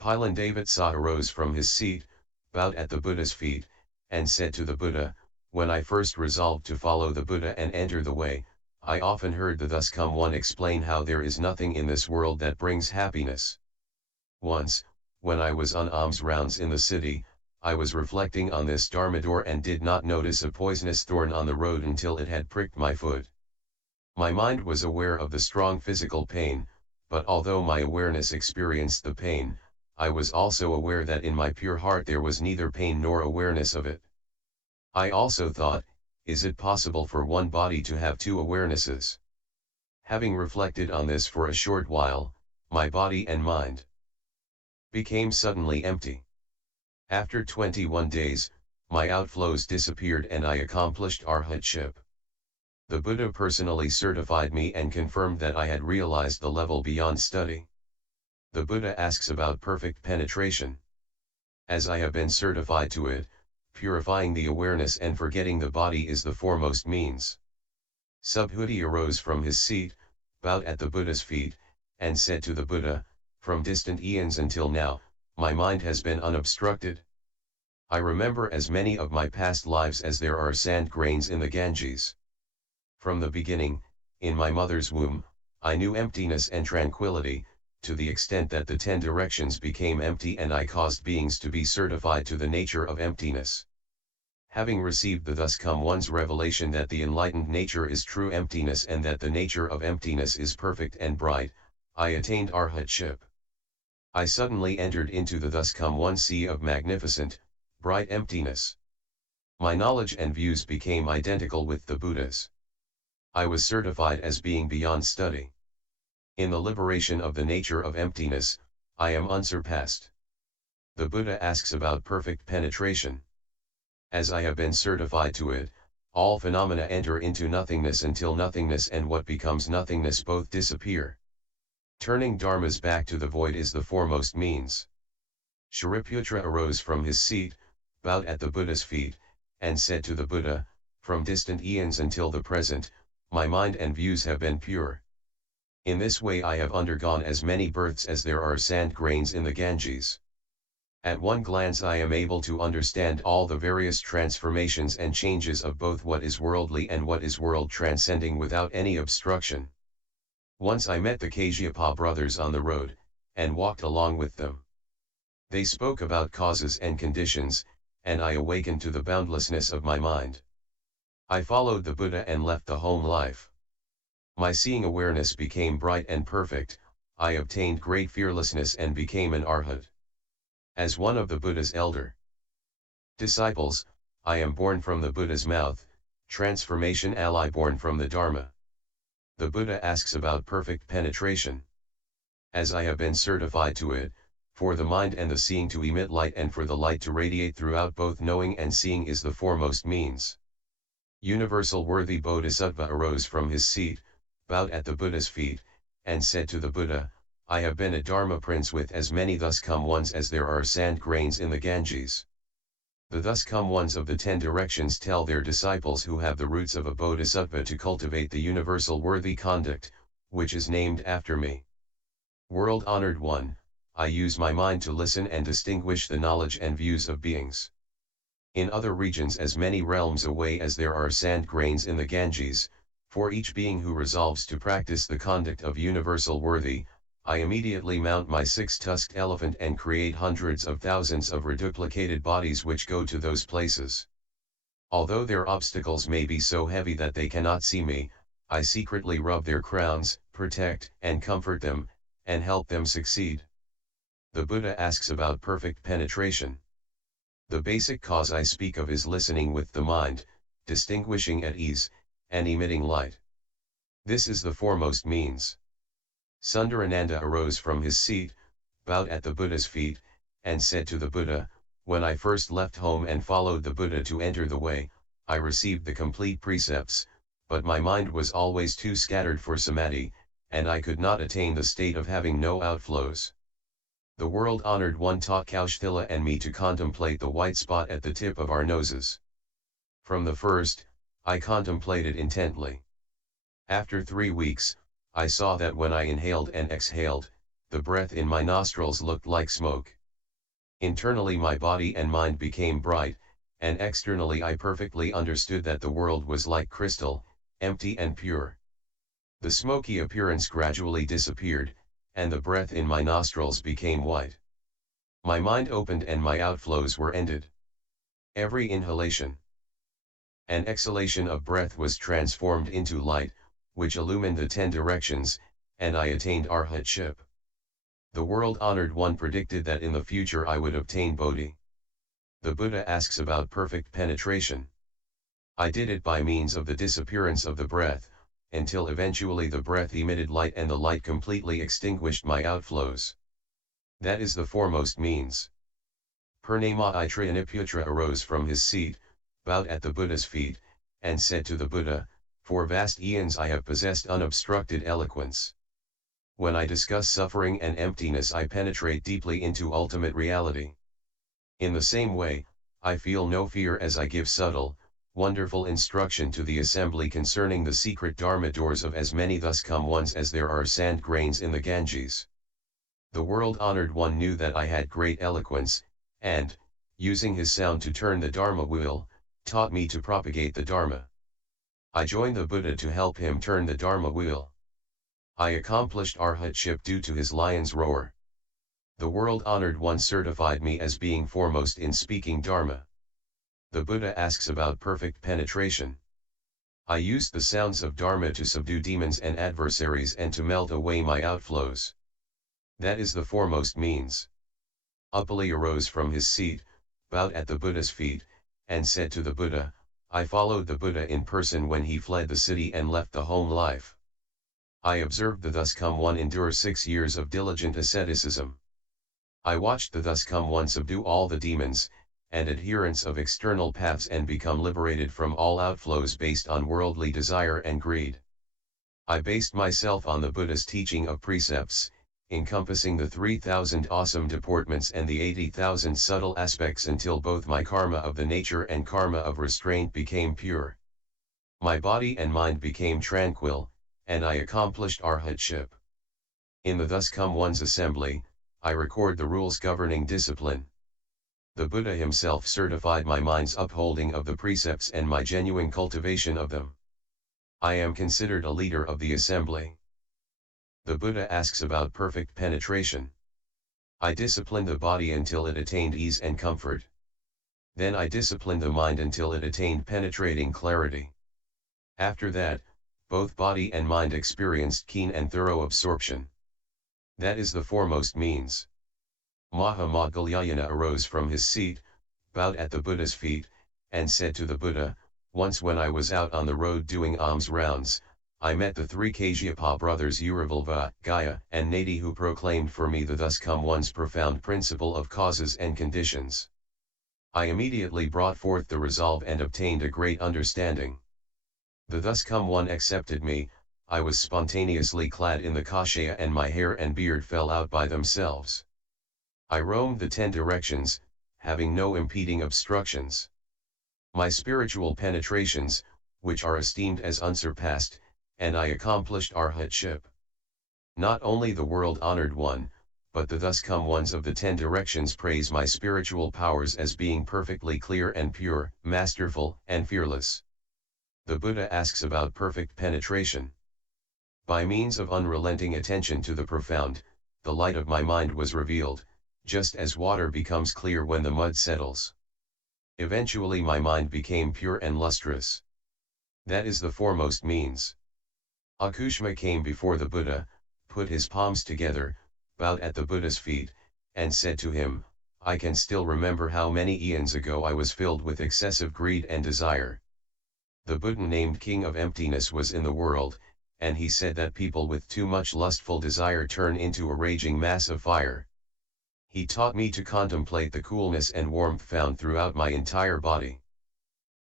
Pilandavata arose from his seat, bowed at the Buddha's feet, and said to the Buddha, "When I first resolved to follow the Buddha and enter the way, I often heard the thus come one explain how there is nothing in this world that brings happiness. Once, when I was on alms rounds in the city, I was reflecting on this Dharma door and did not notice a poisonous thorn on the road until it had pricked my foot. My mind was aware of the strong physical pain, but although my awareness experienced the pain, I was also aware that in my pure heart there was neither pain nor awareness of it. I also thought, is it possible for one body to have two awarenesses? Having reflected on this for a short while, my body and mind became suddenly empty. After 21 days, my outflows disappeared and I accomplished arhatship. The Buddha personally certified me and confirmed that I had realized the level beyond study. The Buddha asks about perfect penetration. As I have been certified to it, purifying the awareness and forgetting the body is the foremost means. Subhuti arose from his seat, bowed at the Buddha's feet, and said to the Buddha, "From distant eons until now, my mind has been unobstructed. I remember as many of my past lives as there are sand grains in the Ganges. From the beginning, in my mother's womb, I knew emptiness and tranquility, to the extent that the 10 directions became empty and I caused beings to be certified to the nature of emptiness. Having received the thus come one's revelation that the enlightened nature is true emptiness and that the nature of emptiness is perfect and bright, I attained arhatship. I suddenly entered into the thus come one sea of magnificent, bright emptiness. My knowledge and views became identical with the Buddha's. I was certified as being beyond study. In the liberation of the nature of emptiness, I am unsurpassed." The Buddha asks about perfect penetration. As I have been certified to it, all phenomena enter into nothingness until nothingness and what becomes nothingness both disappear. Turning dharmas back to the void is the foremost means. Shariputra arose from his seat, bowed at the Buddha's feet, and said to the Buddha, "From distant eons until the present, my mind and views have been pure. In this way I have undergone as many births as there are sand grains in the Ganges. At one glance I am able to understand all the various transformations and changes of both what is worldly and what is world transcending without any obstruction. Once I met the Kashyapa brothers on the road, and walked along with them. They spoke about causes and conditions, and I awakened to the boundlessness of my mind. I followed the Buddha and left the home life. My seeing awareness became bright and perfect, I obtained great fearlessness and became an arhat. As one of the Buddha's elder disciples, I am born from the Buddha's mouth, transformation ally born from the Dharma." The Buddha asks about perfect penetration. As I have been certified to it, for the mind and the seeing to emit light and for the light to radiate throughout both knowing and seeing is the foremost means. Universal worthy Bodhisattva arose from his seat, bowed at the Buddha's feet, and said to the Buddha, "I have been a Dharma prince with as many thus come ones as there are sand grains in the Ganges." The thus come ones of the 10 directions tell their disciples who have the roots of a Bodhisattva to cultivate the universal worthy conduct, which is named after me. World honored one, I use my mind to listen and distinguish the knowledge and views of beings. In other regions as many realms away as there are sand grains in the Ganges, for each being who resolves to practice the conduct of universal worthy, I immediately mount my 6-tusked elephant and create hundreds of thousands of reduplicated bodies which go to those places. Although their obstacles may be so heavy that they cannot see me, I secretly rub their crowns, protect and comfort them, and help them succeed. The Buddha asks about perfect penetration. The basic cause I speak of is listening with the mind, distinguishing at ease, and emitting light. This is the foremost means. Sundarananda arose from his seat, bowed at the Buddha's feet, and said to the Buddha, "When I first left home and followed the Buddha to enter the way, I received the complete precepts, but my mind was always too scattered for samadhi, and I could not attain the state of having no outflows. The world-honored one taught Kausthila and me to contemplate the white spot at the tip of our noses. From the first, I contemplated intently. After 3 weeks, I saw that when I inhaled and exhaled, The breath in my nostrils looked like smoke. Internally my body and mind became bright, and externally I perfectly understood that the world was like crystal, empty and pure. The smoky appearance gradually disappeared, and the breath in my nostrils became white. My mind opened and my outflows were ended. Every inhalation and exhalation of breath was transformed into light, which illumined the 10 directions, and I attained arhatship. The world-honored one predicted that in the future I would obtain Bodhi. The Buddha asks about perfect penetration. I did it by means of the disappearance of the breath, until eventually the breath emitted light and the light completely extinguished my outflows. That is the foremost means. Purnama Trianiputra arose from his seat, bowed at the Buddha's feet, and said to the Buddha, "For vast eons I have possessed unobstructed eloquence. When I discuss suffering and emptiness I penetrate deeply into ultimate reality. In the same way, I feel no fear as I give subtle, wonderful instruction to the assembly concerning the secret Dharma doors of as many thus come ones as there are sand grains in the Ganges." The world-honored one knew that I had great eloquence, and, using his sound to turn the Dharma wheel, taught me to propagate the Dharma. I joined the Buddha to help him turn the Dharma wheel. I accomplished arhatship due to his lion's roar. The world-honored one certified me as being foremost in speaking Dharma. The Buddha asks about perfect penetration. I used the sounds of Dharma to subdue demons and adversaries and to melt away my outflows. That is the foremost means. Upali arose from his seat, bowed at the Buddha's feet, and said to the Buddha, "I followed the Buddha in person when he fled the city and left the home life. I observed the thus come one endure 6 years of diligent asceticism. I watched the thus come one subdue all the demons, and adherents of external paths and become liberated from all outflows based on worldly desire and greed. I based myself on the Buddha's teaching of precepts, encompassing the 3,000 awesome deportments and the 80,000 subtle aspects until both my karma of the nature and karma of restraint became pure. My body and mind became tranquil, and I accomplished arhatship. In the thus come one's assembly, I record the rules governing discipline. The Buddha himself certified my mind's upholding of the precepts and my genuine cultivation of them. I am considered a leader of the assembly." The Buddha asks about perfect penetration. I disciplined the body until it attained ease and comfort. Then I disciplined the mind until it attained penetrating clarity. After that, both body and mind experienced keen and thorough absorption. That is the foremost means. Mahamoggalyayana arose from his seat, bowed at the Buddha's feet, and said to the Buddha, "Once when I was out on the road doing alms rounds, I met the 3 Kashyapa brothers Uravalva, Gaya, and Nadi who proclaimed for me the thus come one's profound principle of causes and conditions. I immediately brought forth the resolve and obtained a great understanding. The thus come one accepted me, I was spontaneously clad in the kashaya and my hair and beard fell out by themselves. I roamed the 10 directions, having no impeding obstructions. My spiritual penetrations, which are esteemed as unsurpassed, and I accomplished arhatship. Not only the world-honored one, but the thus come ones of the 10 directions praise my spiritual powers as being perfectly clear and pure, masterful, and fearless." The Buddha asks about perfect penetration. By means of unrelenting attention to the profound, the light of my mind was revealed, just as water becomes clear when the mud settles. Eventually my mind became pure and lustrous. That is the foremost means. Akushma came before the Buddha, put his palms together, bowed at the Buddha's feet, and said to him, "I can still remember how many eons ago I was filled with excessive greed and desire. The Buddha named King of Emptiness was in the world, and he said that people with too much lustful desire turn into a raging mass of fire. He taught me to contemplate the coolness and warmth found throughout my entire body.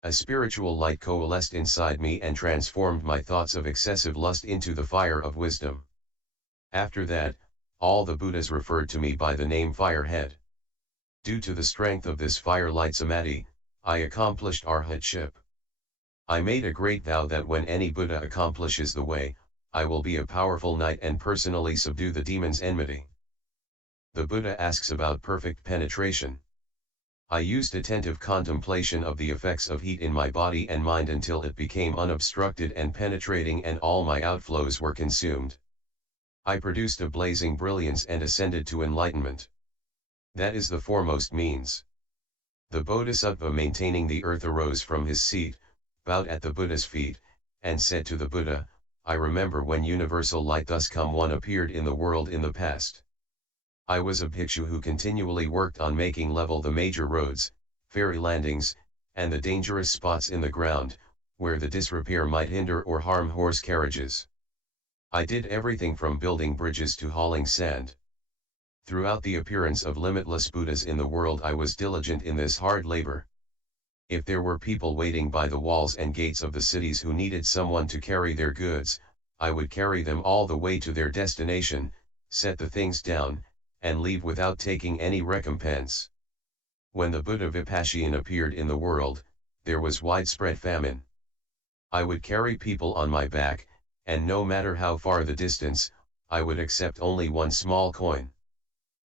A spiritual light coalesced inside me and transformed my thoughts of excessive lust into the fire of wisdom. After that, all the Buddhas referred to me by the name Firehead. Due to the strength of this fire-light samadhi, I accomplished arhatship. I made a great vow that when any Buddha accomplishes the way, I will be a powerful knight and personally subdue the demon's enmity. The Buddha asks about perfect penetration. I used attentive contemplation of the effects of heat in my body and mind until it became unobstructed and penetrating and all my outflows were consumed. I produced a blazing brilliance and ascended to enlightenment. That is the foremost means. The Bodhisattva maintaining the earth arose from his seat, bowed at the Buddha's feet, and said to the Buddha, I remember when universal light thus come one appeared in the world in the past. I was a bhikshu who continually worked on making level the major roads, ferry landings, and the dangerous spots in the ground, where the disrepair might hinder or harm horse carriages. I did everything from building bridges to hauling sand. Throughout the appearance of limitless Buddhas in the world I was diligent in this hard labor. If there were people waiting by the walls and gates of the cities who needed someone to carry their goods, I would carry them all the way to their destination, set the things down, and leave without taking any recompense. When the Buddha Vipassana appeared in the world, there was widespread famine. I would carry people on my back, and no matter how far the distance, I would accept only one small coin.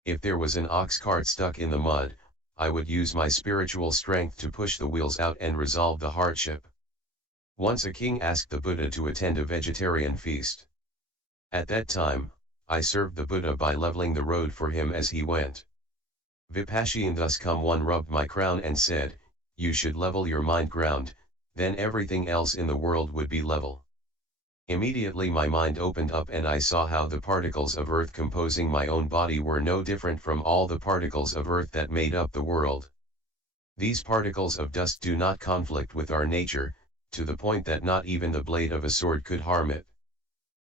If there was an ox cart stuck in the mud, I would use my spiritual strength to push the wheels out and resolve the hardship. Once a king asked the Buddha to attend a vegetarian feast. At that time, I served the Buddha by leveling the road for him as he went. Vipassana thus come one rubbed my crown and said, you should level your mind ground, then everything else in the world would be level. Immediately my mind opened up and I saw how the particles of earth composing my own body were no different from all the particles of earth that made up the world. These particles of dust do not conflict with our nature, to the point that not even the blade of a sword could harm it.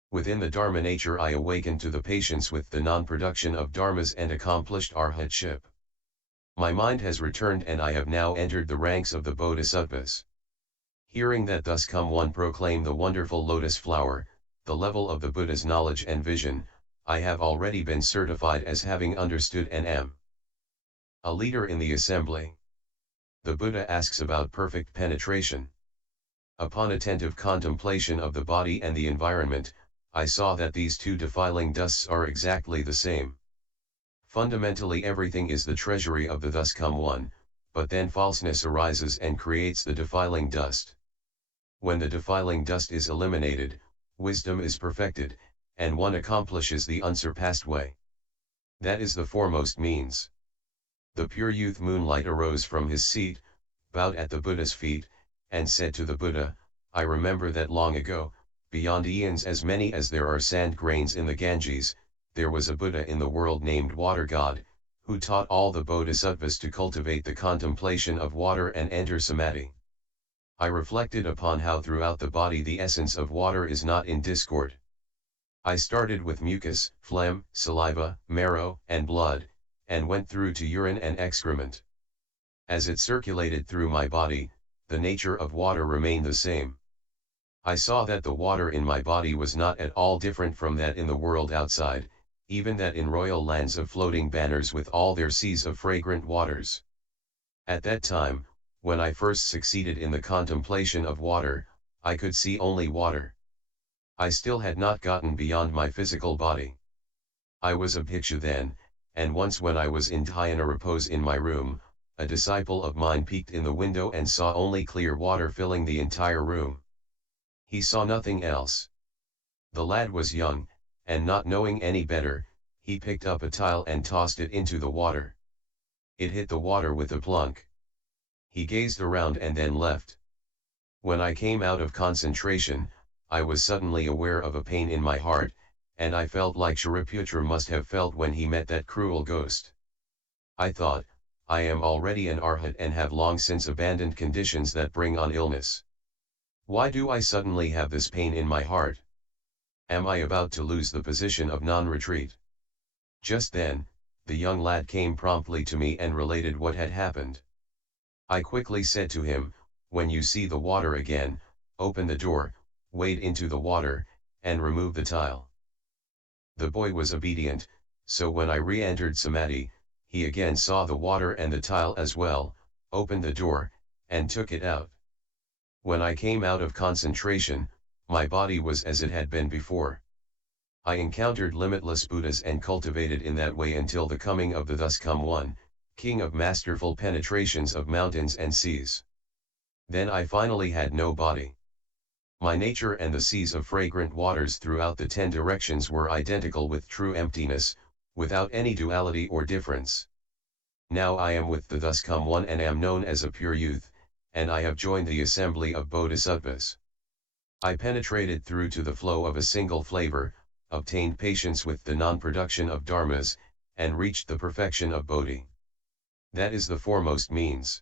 Within the Dharma nature I awakened to the patience with the non-production of dharmas and accomplished arhatship. My mind has returned and I have now entered the ranks of the Bodhisattvas. Hearing that thus come one proclaim the wonderful lotus flower, the level of the Buddha's knowledge and vision, I have already been certified as having understood and am a leader in the assembly. The Buddha asks about perfect penetration. Upon attentive contemplation of the body and the environment, I saw that these two defiling dusts are exactly the same. Fundamentally everything is the treasury of the thus come one, but then falseness arises and creates the defiling dust. When the defiling dust is eliminated, wisdom is perfected, and one accomplishes the unsurpassed way. That is the foremost means. The pure youth moonlight arose from his seat, bowed at the Buddha's feet, and said to the Buddha, I remember that long ago, beyond eons as many as there are sand grains in the Ganges, there was a Buddha in the world named Water God, who taught all the Bodhisattvas to cultivate the contemplation of water and enter samadhi. I reflected upon how throughout the body the essence of water is not in discord. I started with mucus, phlegm, saliva, marrow, and blood, and went through to urine and excrement. As it circulated through my body, the nature of water remained the same. I saw that the water in my body was not at all different from that in the world outside, even that in royal lands of floating banners with all their seas of fragrant waters. At that time, when I first succeeded in the contemplation of water, I could see only water. I still had not gotten beyond my physical body. I was a bhikshu then, and once when I was in dhyana repose in my room, a disciple of mine peeked in the window and saw only clear water filling the entire room. He saw nothing else. The lad was young, and not knowing any better, he picked up a tile and tossed it into the water. It hit the water with a plunk. He gazed around and then left. When I came out of concentration, I was suddenly aware of a pain in my heart, and I felt like Shariputra must have felt when he met that cruel ghost. I thought, I am already an arhat and have long since abandoned conditions that bring on illness. Why do I suddenly have this pain in my heart? Am I about to lose the position of non-retreat? Just then, the young lad came promptly to me and related what had happened. I quickly said to him, when you see the water again, open the door, wade into the water, and remove the tile. The boy was obedient, so when I re-entered samadhi, he again saw the water and the tile as well, opened the door, and took it out. When I came out of concentration, my body was as it had been before. I encountered limitless Buddhas and cultivated in that way until the coming of the thus come one, king of masterful penetrations of mountains and seas. Then I finally had no body. My nature and the seas of fragrant waters throughout the 10 directions were identical with true emptiness, without any duality or difference. Now I am with the thus come one and am known as a pure youth, and I have joined the assembly of bodhisattvas. I penetrated through to the flow of a single flavor, obtained patience with the non-production of dharmas, and reached the perfection of bodhi. That is the foremost means.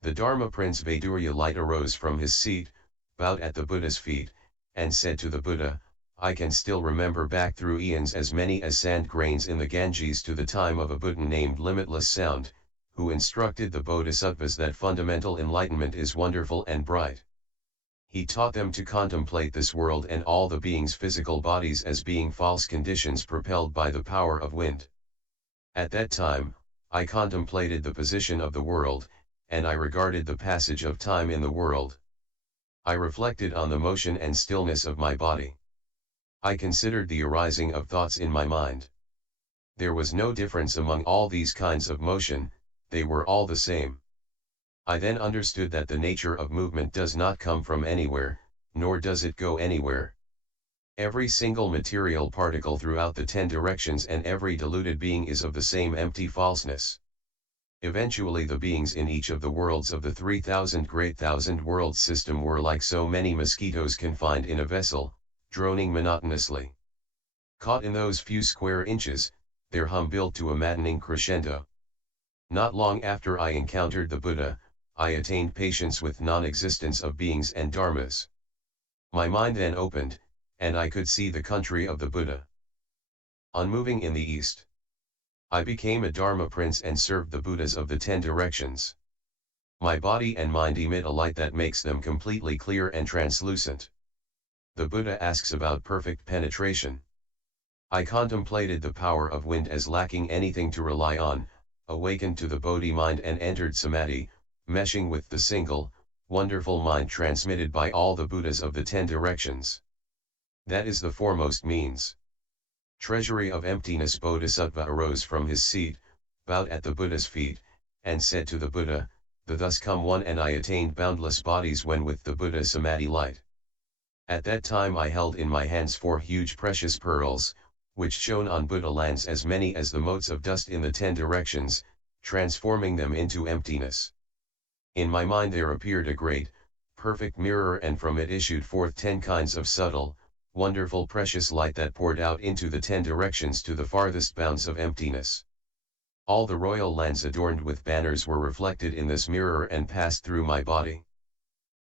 The Dharma Prince Vaidurya light arose from his seat, bowed at the Buddha's feet, and said to the Buddha, I can still remember back through eons as many as sand grains in the Ganges to the time of a Buddha named Limitless Sound, who instructed the bodhisattvas that fundamental enlightenment is wonderful and bright. He taught them to contemplate this world and all the beings' physical bodies as being false conditions propelled by the power of wind. At that time, I contemplated the position of the world, and I regarded the passage of time in the world. I reflected on the motion and stillness of my body. I considered the arising of thoughts in my mind. There was no difference among all these kinds of motion, they were all the same. I then understood that the nature of movement does not come from anywhere, nor does it go anywhere. Every single material particle throughout the 10 directions and every deluded being is of the same empty falseness. Eventually the beings in each of the worlds of the 3,000 great thousand worlds system were like so many mosquitoes confined in a vessel, droning monotonously. Caught in those few square inches, their hum built to a maddening crescendo. Not long after I encountered the Buddha, I attained patience with non-existence of beings and dharmas. My mind then opened, and I could see the country of the Buddha. On moving in the east, I became a Dharma prince and served the Buddhas of the 10 directions. My body and mind emit a light that makes them completely clear and translucent. The Buddha asks about perfect penetration. I contemplated the power of wind as lacking anything to rely on, awakened to the Bodhi mind and entered Samadhi, meshing with the single, wonderful mind transmitted by all the Buddhas of the 10 directions. That is the foremost means. Treasury of Emptiness Bodhisattva arose from his seat, bowed at the Buddha's feet, and said to the Buddha, the thus come one and I attained boundless bodies when with the Buddha Samadhi light. At that time I held in my hands 4 huge precious pearls, which shone on Buddha lands as many as the motes of dust in the 10 directions, transforming them into emptiness. In my mind there appeared a great, perfect mirror and from it issued forth 10 kinds of subtle, wonderful precious light that poured out into the 10 directions to the farthest bounds of emptiness. All the royal lands adorned with banners were reflected in this mirror and passed through my body.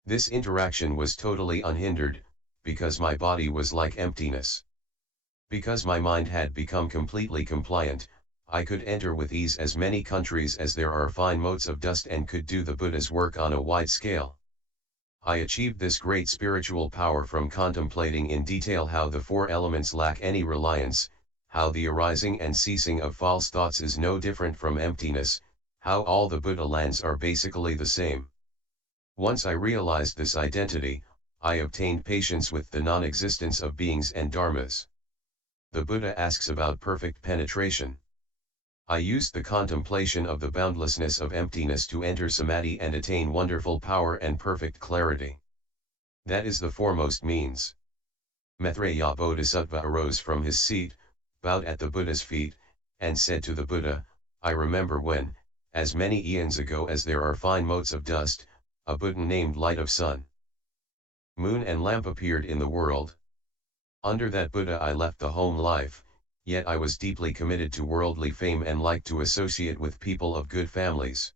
This interaction was totally unhindered, because my body was like emptiness. Because my mind had become completely compliant, I could enter with ease as many countries as there are fine motes of dust and could do the Buddha's work on a wide scale. I achieved this great spiritual power from contemplating in detail how the 4 elements lack any reliance, how the arising and ceasing of false thoughts is no different from emptiness, how all the Buddha lands are basically the same. Once I realized this identity, I obtained patience with the non-existence of beings and dharmas. The Buddha asks about perfect penetration. I used the contemplation of the boundlessness of emptiness to enter Samadhi and attain wonderful power and perfect clarity. That is the foremost means. Maitreya Bodhisattva arose from his seat, bowed at the Buddha's feet, and said to the Buddha, I remember when, as many eons ago as there are fine motes of dust, a Buddha named Light of Sun, Moon and Lamp appeared in the world. Under that Buddha I left the home life, yet I was deeply committed to worldly fame and liked to associate with people of good families.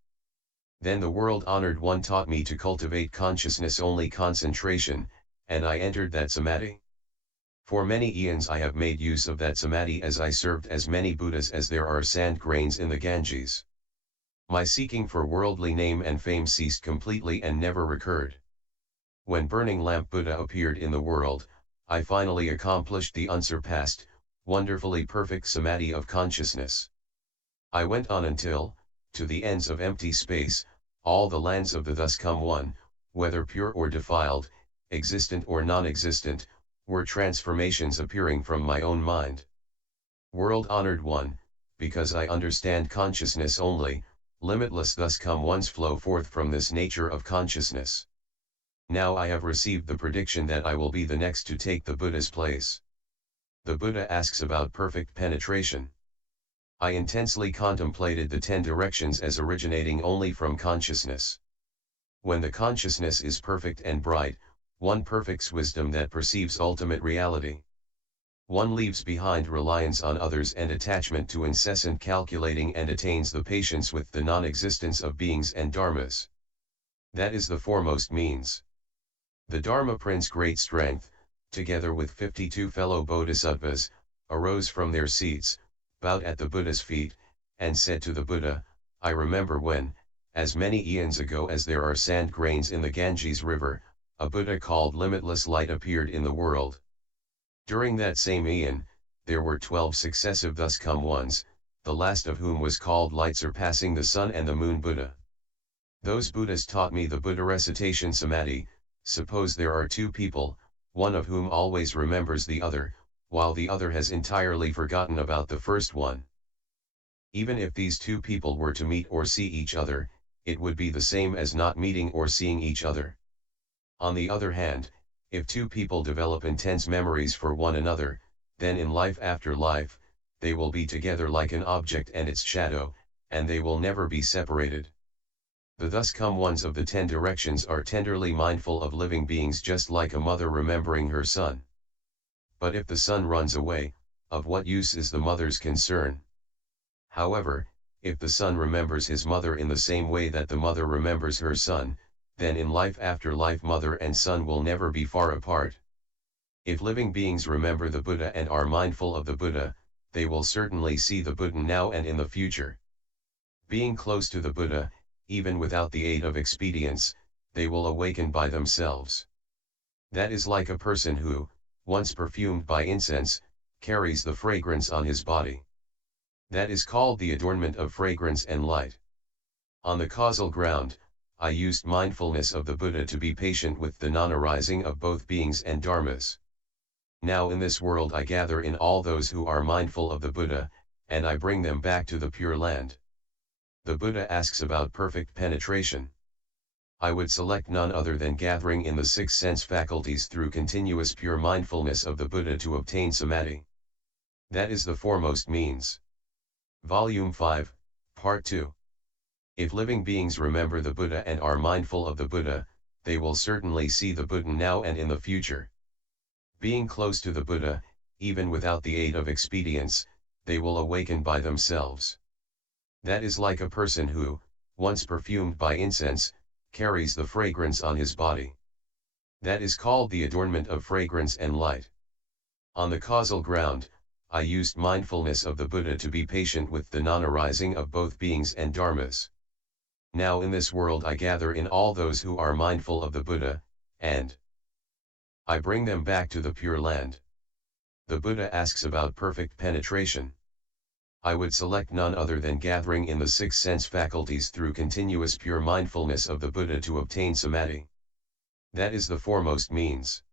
Then the world-honored one taught me to cultivate consciousness-only concentration, and I entered that Samadhi. For many eons I have made use of that Samadhi as I served as many Buddhas as there are sand grains in the Ganges. My seeking for worldly name and fame ceased completely and never recurred. When Burning Lamp Buddha appeared in the world, I finally accomplished the unsurpassed, wonderfully perfect Samadhi of consciousness. I went on until, to the ends of empty space, all the lands of the thus come one, whether pure or defiled, existent or non-existent, were transformations appearing from my own mind. World-honored one, because I understand consciousness only, limitless thus come ones flow forth from this nature of consciousness. Now I have received the prediction that I will be the next to take the Buddha's place. The Buddha asks about perfect penetration. I intensely contemplated the 10 directions as originating only from consciousness. When the consciousness is perfect and bright, one perfects wisdom that perceives ultimate reality. One leaves behind reliance on others and attachment to incessant calculating and attains the patience with the non-existence of beings and dharmas. That is the foremost means. The Dharma Prince Great Strength, together with 52 fellow bodhisattvas, arose from their seats, bowed at the Buddha's feet, and said to the Buddha, I remember when, as many eons ago as there are sand grains in the Ganges River, a Buddha called Limitless Light appeared in the world. During that same eon, there were 12 successive thus come ones, the last of whom was called Light surpassing the sun and the moon Buddha. Those Buddhas taught me the Buddha recitation samadhi. Suppose there are 2 people, one of whom always remembers the other, while the other has entirely forgotten about the first one. Even if these 2 people were to meet or see each other, it would be the same as not meeting or seeing each other. On the other hand, if 2 people develop intense memories for one another, then in life after life, they will be together like an object and its shadow, and they will never be separated. The thus come ones of the 10 directions are tenderly mindful of living beings just like a mother remembering her son. But if the son runs away, of what use is the mother's concern? However, if the son remembers his mother in the same way that the mother remembers her son, then in life after life mother and son will never be far apart. If living beings remember the Buddha and are mindful of the Buddha, they will certainly see the Buddha now and in the future. Being close to the Buddha, even without the aid of expedients, they will awaken by themselves. That is like a person who, once perfumed by incense, carries the fragrance on his body. That is called the adornment of fragrance and light. On the causal ground, I used mindfulness of the Buddha to be patient with the non-arising of both beings and dharmas. Now in this world I gather in all those who are mindful of the Buddha, and I bring them back to the Pure Land. The Buddha asks about perfect penetration. I would select none other than gathering in the 6 sense faculties through continuous pure mindfulness of the Buddha to obtain samadhi. That is the foremost means. Volume 5, Part 2. If living beings remember the Buddha and are mindful of the Buddha, they will certainly see the Buddha now and in the future. Being close to the Buddha, even without the aid of expedients, they will awaken by themselves. That is like a person who, once perfumed by incense, carries the fragrance on his body. That is called the adornment of fragrance and light. On the causal ground, I used mindfulness of the Buddha to be patient with the non-arising of both beings and dharmas. Now in this world I gather in all those who are mindful of the Buddha, and I bring them back to the Pure Land. The Buddha asks about perfect penetration. I would select none other than gathering in the 6 sense faculties through continuous pure mindfulness of the Buddha to obtain samadhi. That is the foremost means.